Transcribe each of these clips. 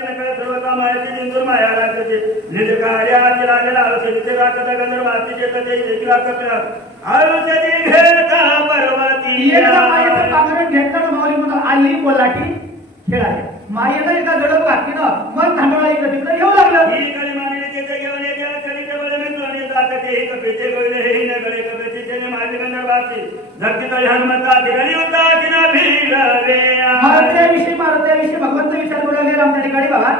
तिने सर्व कामाची जिंतून माया लागते निज कार्यात लागेला औषधीचे राखता गंधर्वाची जेतते एकला कपला औषधी घेता पर्वती एकदा मायेचं कांगरण घेतलं माऊली म्हणून आली बोलाटी खेळाले मायेला एका जडप घातलीनं मन थांबवला इकडे तिकडे येऊ लागलं ही कली मानेने तेथे घेऊन येते चरित्र बोलणे तुरणे जाते हे कपेचे गोयले हे न गळे कपेचे तेने माझे गंधर्वाची धरती तळी हनुमंता ठिकाणी होता किना भिडवे मारुत्याविषयी भगवंत विचार करू लागले राम त्या ठिकाणी बघा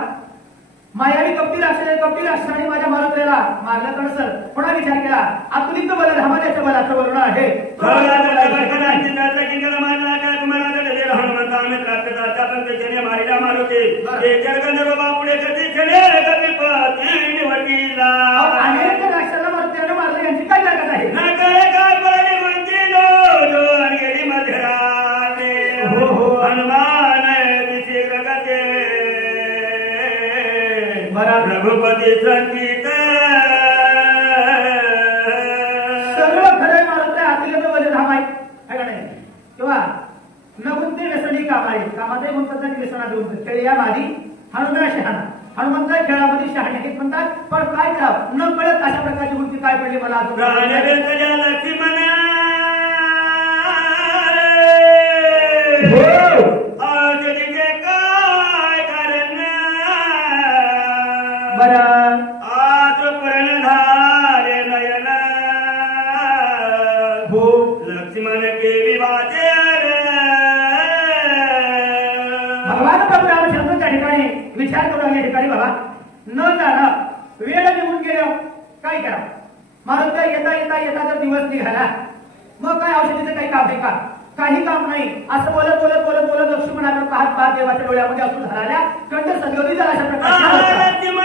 मायावी कपिल असताना माझ्या मारुतीला मारलं तर सर पुन्हा विचार केला अतुलित बल धामाच्या बलाचं वर्णन आहे अनेक राक्षसाला मर्त्यानं मारलं यांची काय लागत आहे रघुपती संगीत सगळं खरं मारत अतिलेलं मध्ये धाम आहे का नाही तेव्हा नगुंते व्यसनी काम आहे कामातही गुंततात व्यसना देऊन खेळ या भारी हनुमंत शहाणा हनुमंत खेळामध्ये शहाणे हे म्हणतात पण काय करावं न कळत अशा प्रकारची गोष्टी काय पडली मला आज प्रणधारे नयन हो लक्ष्मण के विवादे भगवान रामचंद्र त्या ठिकाणी विचार करून या ठिकाणी बाबा न जाणं वेळ निघून गेलं काय करा मारुत्या येता जर दिवस निघाला मग काय औषधीचं काही काम आहे का काही काम नाही असं बोलत लक्ष्मणाकडे पाहत देवाच्या डोळ्यामध्ये असून झाल्या कंठ संगोली झाला अशा प्रकारचे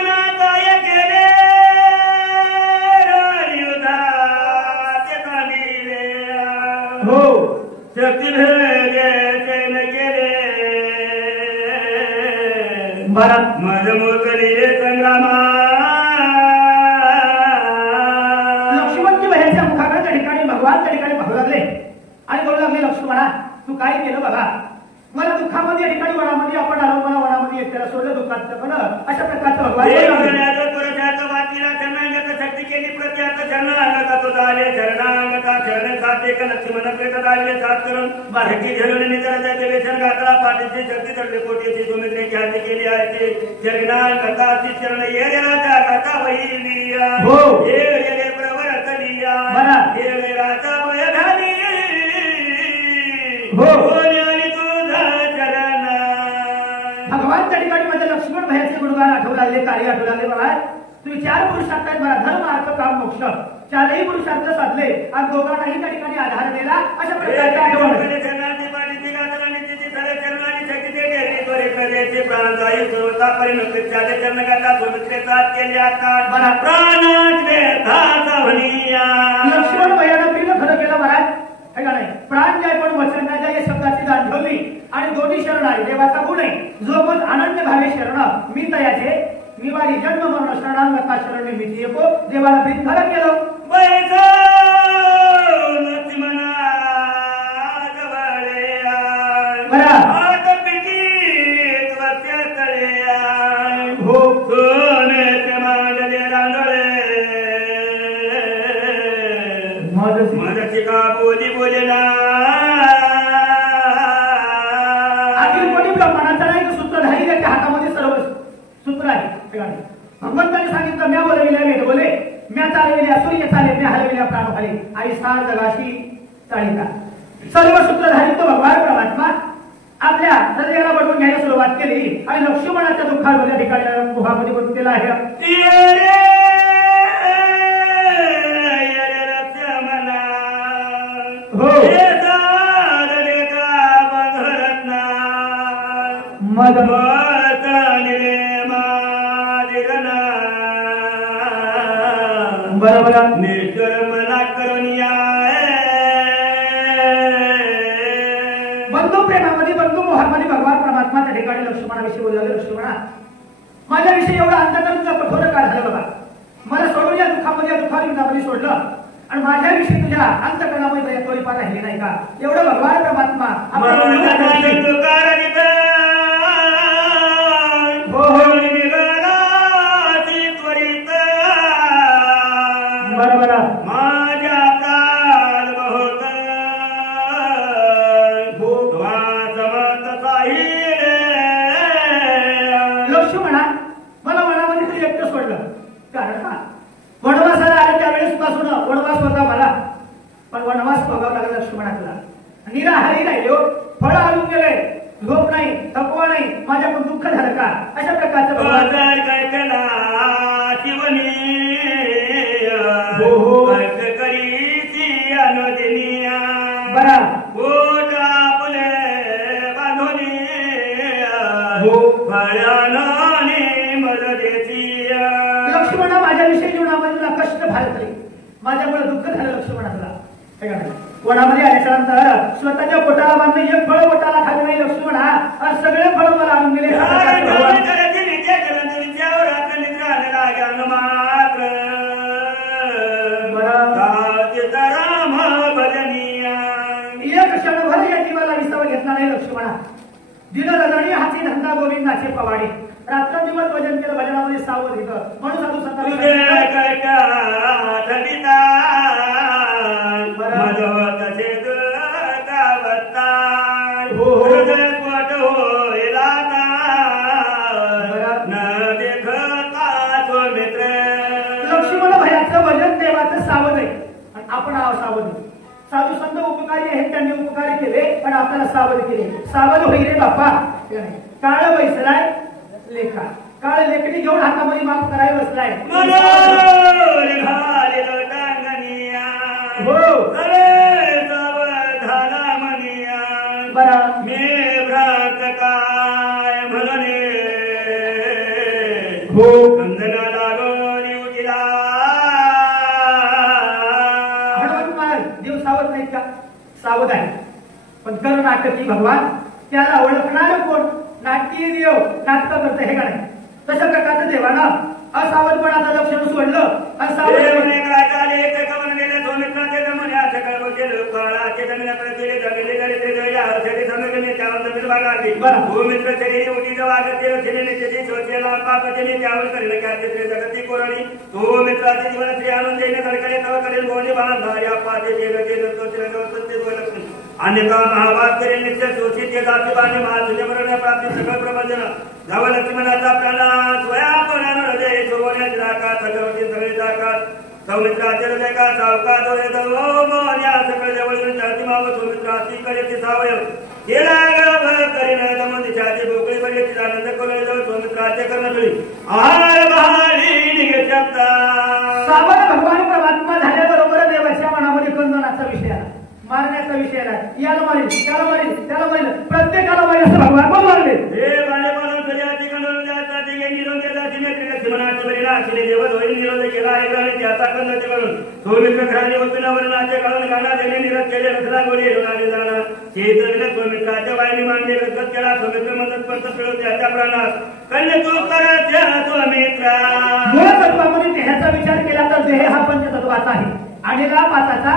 हो शक्ती माझ मोकरी संग्रामा लक्ष्मणजी बहिणीच्या मुखाकडे त्या ठिकाणी भगवान त्या ठिकाणी भाऊ लागले आणि बोलू लागले लक्ष्मणा तू काय केलं बघा मला दुःखामध्ये या ठिकाणी वनामध्ये आपण आलो मला वनामध्ये एकट्याला सोडलं दुःखात पण अशा प्रकारचं भगवान शक्ती केली प्रत्यात शरणांगता तो झाले शरणांगता शरण साथे लक्ष्मण प्रेत झाले साथ करून बारकी झेलून निजराचे व्यसन घातला पाठीची शक्ती चढले कोटीची सुमित्रे ख्याती केली आहे शरणांगता ती शरण ये राजा कथा वहिलिया हो ये प्रवर कलिया ये राजा वय झाली हो भगवान त्या ठिकाणी माझ्या लक्ष्मण भयाचे गुणगान आठवू लागले कार्य आठवू लागले बघा तुम्ही 4 पुरुषार्थ आहेत मला धर्म अर्थ काम मोक्ष 4ही पुरुषार्थ साधले आणि दोघांनाही त्या ठिकाणी आधार दिला अशा प्रकारचे आठवण लक्ष्मण भयानं तिनं खरं केलं महाराज है का नाही प्राण जाय पण वचन नाही जाय या शब्दाची जाण ठेवली आणि दोन्ही शरण आहे देवाचा गुण आहे जो पण अनन्य भावे शरण मी तयाचे मी वारी जन्म मरण शरणांगता शरण मी येतो देवाला प्रीत खरं केलं भगवंताने सांगितलं म्या बोलविल्या वेद बोले म्या चालविल्या सूर्य चाले म्या हलविल्या प्राण झाले आई सार जगाशी चालिका सर्व सूत्रधारी तो भगवान परमात्मा आपल्या हृदयाला बडवून घ्यायला सुरुवात केली आणि लक्ष्मणाच्या दुःखामध्ये ठिकाणी गुहामध्ये बसलेला आहे बरोबर निर्मला करुणिया बंधू प्रेमामध्ये बंधू मोहामध्ये भगवान परमात्मा त्या ठिकाणी लक्ष्मणाविषयी बोलले लक्ष्मणा माझ्याविषयी एवढा अंतकरण कठोर काय झालं बघा मला सोडून या दुःखामध्ये सोडलं आणि माझ्याविषयी तुझ्या अंतकरणामध्ये थोडीफार राहिली नाही का एवढं भगवान परमात्मा हो आणला. निराहारी राहिलो, फळ आणून गेले, झोप नाही, थकवा नाही, माझ्याकडून दुःख झालं का? अशा प्रकारचं लक्ष्मणा माझ्याविषयी जीवनामध्ये कष्ट झालं, माझ्यामुळे दुःख झालं लक्ष्मणाला. वनामध्ये आल्याच्यानंतर स्वतःच्या पोटाला बांधणे, एक फळ पोटाला खाली नाही लक्ष्मण हा, सगळे फळ मला आणून गेले. एक क्षणभर या जीवाला विसावा घेतला नाही लक्ष्मणा. दिन रजणी हाती धंदा गोविंदाचे पवाडे, रात्रंदिवस भजन केलं, भजनामध्ये सावध घेतं. म्हणून साधू संतांनी लक्ष्मण भयाचं भजन देवाचं सावध आहे आणि आपण सावध. साधू संत उपकारी आहेत, त्यांनी उपकारी केले पण आपल्याला सावध केले. सावध होई रे बापा. काळ बैसलाय लेखा, काळ लेखणी घेऊन हातामध्ये माफ करायला बसलाय. हो बरं मी भ्रात काय म्हणणे हो कंदना लागून उठिला. देव सावध नाहीत का? सावध आहे, पण कर नाटकी भगवान त्याला ओळखणार कोण? नाटकीय देव नाटक करत हे का नाही? तशा प्रकारचं देवानं असावधपणाचं लक्षण सोडलं. असावधपणे काय झाले ते कमन गेले दोन मित्रांचे जमणे असं काय केलं काळाचे जमिनाकडे गेले जगले गेले ते गेले हरसेटी समजले त्यावर जमीन बागाली. हो मित्र शरीर उठीचं वागत केलं शरीने त्याची शोधलेला पापाचे त्यावर करेल काय ते जगती कोरणी. हो मित्राचे जीवन श्री आनंद देणे सरकारी तव करेल गोणी बाण धारी पाते केलं केलं तो ते लक्ष्मी अन्यथा महाभाग करेल नित्य शोषित ते जाती बाणे महाशून्य मरण प्राप्ती सकळ प्रबंधन जावं लक्ष्मणाचा प्राणा स्वयापणानं हृदय सोबण्याची राखा सगळवटी सगळे ताकात सौमित्राचे हृदय का सावका दोरे दो मोन्या सकळ जवळ जाती माव सौमित्राची करेची सावयव केला गभ करीन दमन दिशाची भोकळी बरेची आनंद कोले जाऊ सौमित्राचे कर्णधुळी आहार बहारी निघे शब्दा. सावध भगवान परमात्मा झाल्याबरोबर देवाच्या मनामध्ये कंदनाचा विषय आला, मारण्याचा विषय आला. याला मारेल, त्याला मारेल, त्याला मारेल, प्रत्येकाला मारेल असं भगवान पण मारले. हे बाळेपणा सजाती कंदन जाती गे निरोध केला तिने लक्ष्मणाचे बरी नाशिले देव होईल निरोध केला आहे आणि त्याचा कंदते करून सौमित्र खराली वस्तुनावरणाचे काढून गाणा त्याने निरोध केले रथला गोळी येऊन जाणार. शेतरीने सौमित्राच्या वाहिनी मांडले रथत केला. सौमित्र मदत पंत फिरव त्याच्या प्राणात कन्या तू करायच्या सौमित्रा. मूळतत्वामध्ये देहाचा विचार केला तर देह हा पंचतत्वाचा आहे आणि ना पाचाचा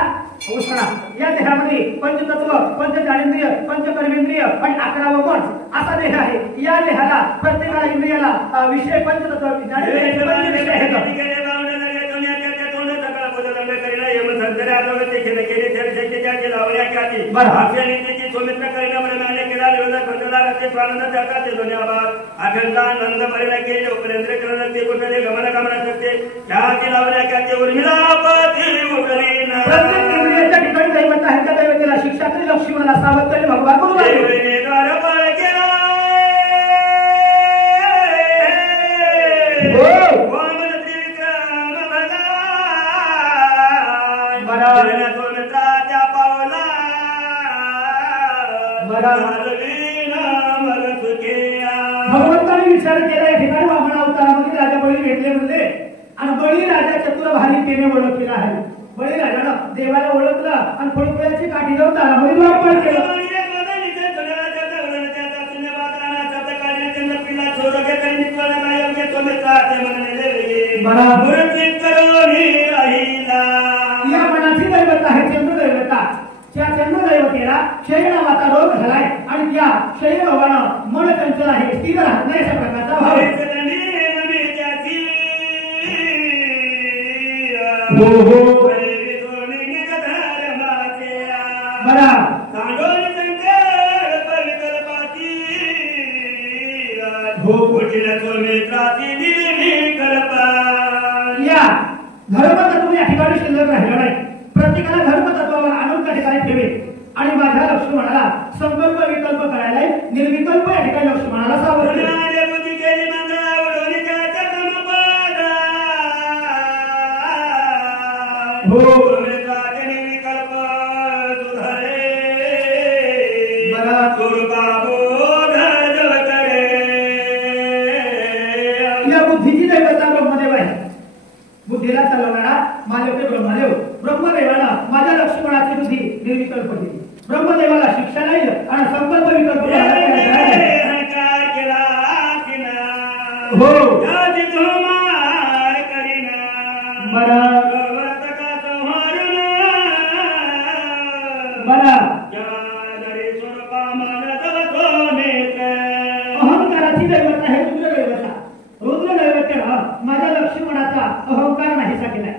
उष्णा. या देहामध्ये पंचतत्व, पंच ज्ञानेंद्रिय, पंच कर्मेंद्रिय आणि 11 गुण असा देह आहे. या देहाला प्रत्येकाला इंद्रियाला विषय पंचतत्व विषय आहेत. सौमित्र करीना मरणाने केला विरोध खंडला रस्ते स्वानंद त्याचा ते धन्यवाद अखंडानंद परिणय केले उपरेंद्र करण ते कुठले गमन गमन करते त्याची लावल्या त्याचे उर्मिला पती उठलेना. प्रत्येक इंद्रियाच्या ठिकाणी दैवत आहे, त्या दैवतेला शिक्षात्री लक्ष्मणाला सावध केले भगवान बोलू लागले. द्वार पाळ केला वामन त्रिविक्रम भगवान सौमित्राच्या पावला भगवंताने विचार केला. या ठिकाणी वामन अवतारामध्ये राजा बळी भेटले म्हणजे आणि बळी राजा चतुर भारीतेने ओळखलेला आहे. बळी राजानं देवाला ओळखलं आणि फळफुलाची काठी जाऊन दारामध्ये वापर केलं. या मनाची दैवता आहे चंद्रदैवता. त्या चंद्रदैवतेला क्षय नावाचा रोग झालाय आणि त्या क्षय रोगानं मन चंचल आहे, स्थिर राहत नाही अशा प्रकारचा भाव आहे. या धर्मतत्व या ठिकाणी शिल्लक राहिलं नाही. प्रत्येकाला धर्मतत्वावर आणून त्या ठिकाणी ठेवे आणि माझ्या लक्ष्मणाला संकल्प विकल्प करायला निर्विकल्प या ठिकाणी लक्ष्मणाला सावरले. हो बुद्धीची दैवता ब्रह्मदेव आहे. बुद्धीला चालवणारा माझ्याकडे ब्रह्मदेव. ब्रह्मदेवाला माझ्या लक्ष्मणाची बुद्धी निर्विकल्प दिली. ब्रह्मदेवाला शिक्षा नाही आणि संकल्प विकल्प हो अहंकाराची दैवता आहे रुद्र दैवता. रुद्र दैवतेला माझ्या लक्ष्मणाचा अहंकार नाहीसा केलाय.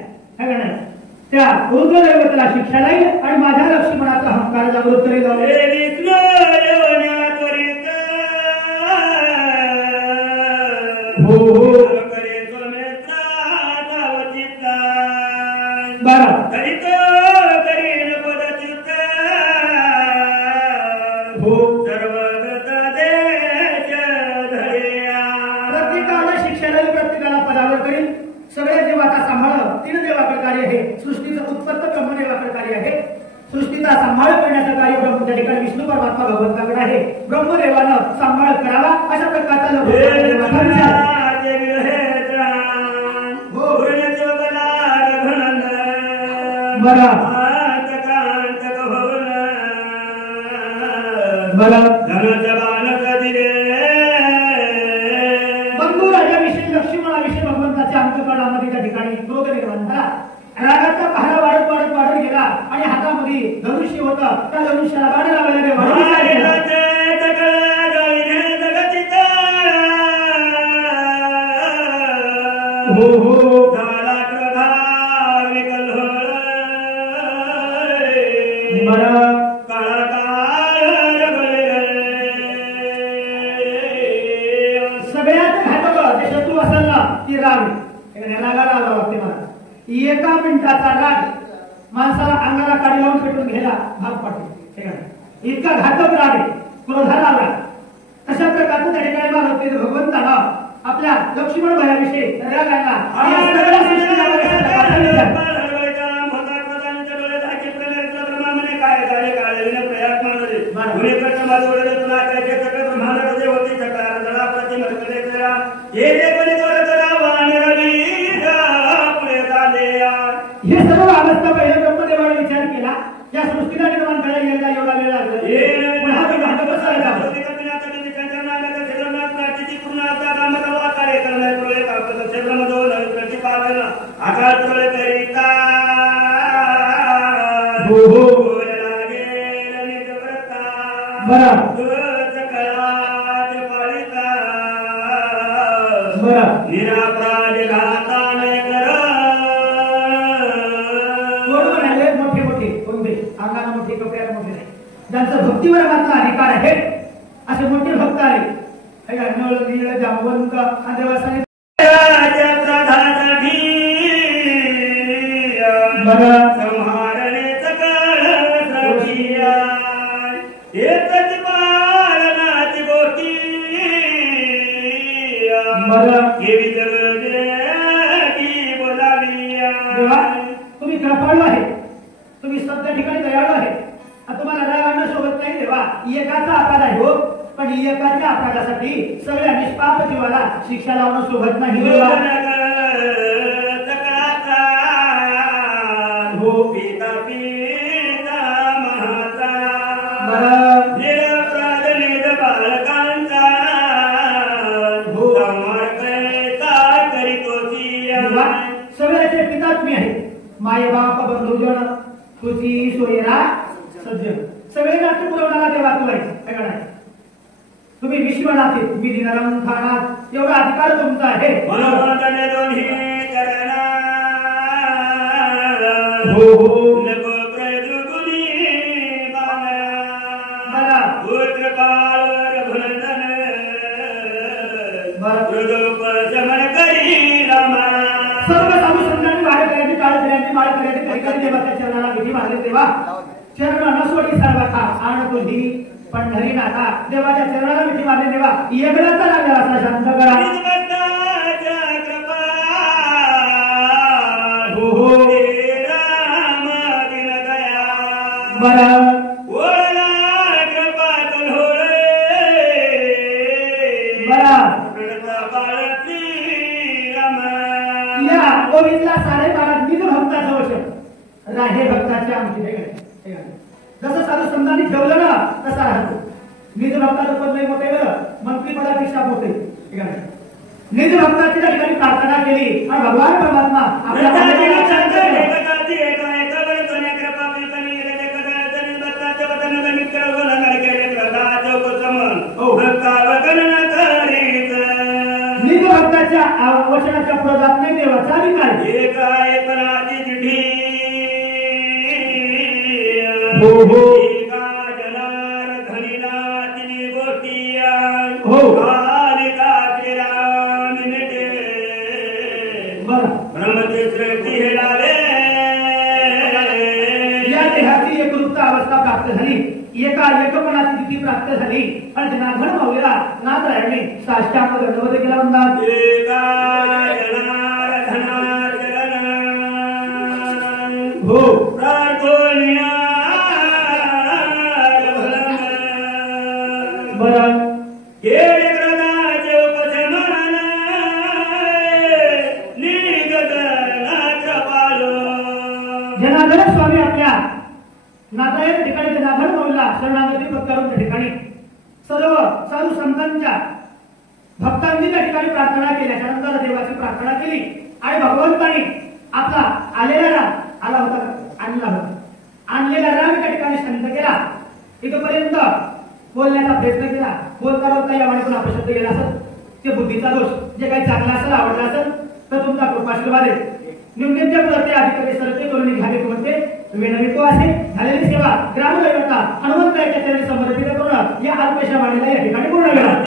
त्या रुद्र दैवताला शिक्षा नाही आणि माझ्या लक्ष्मणाचा अहंकार जागृत तरी जाऊ. प्रत्येकाला शिक्षणाला प्रत्येकाला पदावर करील. सगळ्या देवाचा सांभाळ तीन देवाकडे कार्य आहे. सृष्टीचं उत्पत्त ब्रह्मदेवाकडे कार्य आहे. सृष्टीचा सांभाळ करण्याचं कार्य ब्रह्मच्या ठिकाणी विष्णू परमात्मा भगवंताकडे आहे. ब्रह्मदेवानं सांभाळ करावा अशा प्रकारचा बंधू राजाविषयी लक्ष्मणाविषयी भगवंताच्या अंतःकरणामध्ये त्या ठिकाणी क्रोध निर्माण झाला. रागाचा पहारा वाढत वाढत वाढत गेला आणि हातामध्ये धनुष्य होता. त्या धनुष्याला बाण लावायला सगळ्यात घातक जे शत्रू असेल ना ती राग. रागाला आला वाटते मला. एका मिनिटाचा राग माणसाला अंगाला काढी लावून पेटून घ्यायला भाग पाडते. इतका घातक राग आहे क्रोधाला राग. अशा प्रकारचं त्या ठिकाणी मानवते भगवंताला आपल्या लक्ष्मण भयाविषयी राग आला. हे सर्व अवस्था पहिले ब्रह्मदेवाने विचार केला. या सृष्टीला निर्माण करायला गेला एवढा वेळ मोठे मोठे कोणते अंगाला मोठे कपड्याला मोठे नाही. ज्यांचं भक्तीवर मात्र अधिकार आहे असे मोठे भक्त आले. नीळ जामवंत देवासाठी तुम्ही कृपाळू आहे. तुम्ही सध्या ठिकाणी दयाळू आहे. तुम्हाला दयाळू सोबत नाही देवा. एकाचा अपराध आहे हो, पण एकाच्या अपराधासाठी सगळ्या निष्पाप जीवाला शिक्षा लावणं सोबत नाही देवा. हो पिता पिता महाता सगळ्याचे पिता तुम्ही आहे. माय बाप बंधुजन तुझी सोयरा सज्जन सगळे नाते पुरवणारा देवा तू आहे. तुम्ही विश्वनाथे मी निरंकारात एवढा अधिकार तुमचा आहे. सर्व साधू संतांनी माळ करायची, टाळ करायची, माळ करायची, काही काही देवाच्या चरणाला विधी मारले तेव्हा चरण नसोडी सर्वथा आण तुझी पंढरीनाथा देवाच्या चरणाला मिठी मारली देवा येगळाचा लागला असा शांत करा हो हो राम दिन दया बरं ओला कृपा तुझोळे बरं बाळती राम या गोविंदला सारे बारा निज भक्ताचं वचन राहे भक्ताचे आमची हे घडे जसं साधू संतांनी ठेवलं ना तसा राहतो निज भक्ताचं पद नाही मोठे बरं मंत्रीपदापेक्षा मोठे निज भक्ताची त्या ठिकाणी प्रार्थना केली आणि भगवान परमात्मा आपल्या निज भक्ताच्या वचनाच्या पुढे जात नाही देवाचा अधिकार हो हो हो या देहाची एकरूपता अवस्था प्राप्त झाली एका एकपणाची स्थिती प्राप्त झाली आणि जनार्दन माऊलीला नाथरायणे साष्टांग दंडवत केला म्हणतात हो बरं जनार्दन स्वामी आपल्या नाथरायण ठिकाणी जनार्दन माऊलीला शरणागती पत्करून त्या ठिकाणी सर्व साधू संतांच्या भक्तांनी त्या ठिकाणी प्रार्थना केल्याच्या नंतर देवाची प्रार्थना केली आणि भगवंतानी आपला आलेला राग आला होता आणलेला राग त्या ठिकाणी शांत केला इथपर्यंत बोलण्याचा प्रयत्न केला बोलता बोलता या वाणीतून अपशब्द गेला असेल ते बुद्धीचा दोष जे काही चांगला असेल आवडला असेल तर तुमचा कृपाशीर्वाद आहे निम्नेच्या पुढे अधिकारी सरते करून घ्यावे म्हणते विनवितो आहे झालेली सेवा ग्रामदैवता हनुमंताच्या चरणी समर्पित करून या अल्पशा वाणीला या ठिकाणी पूर्ण केला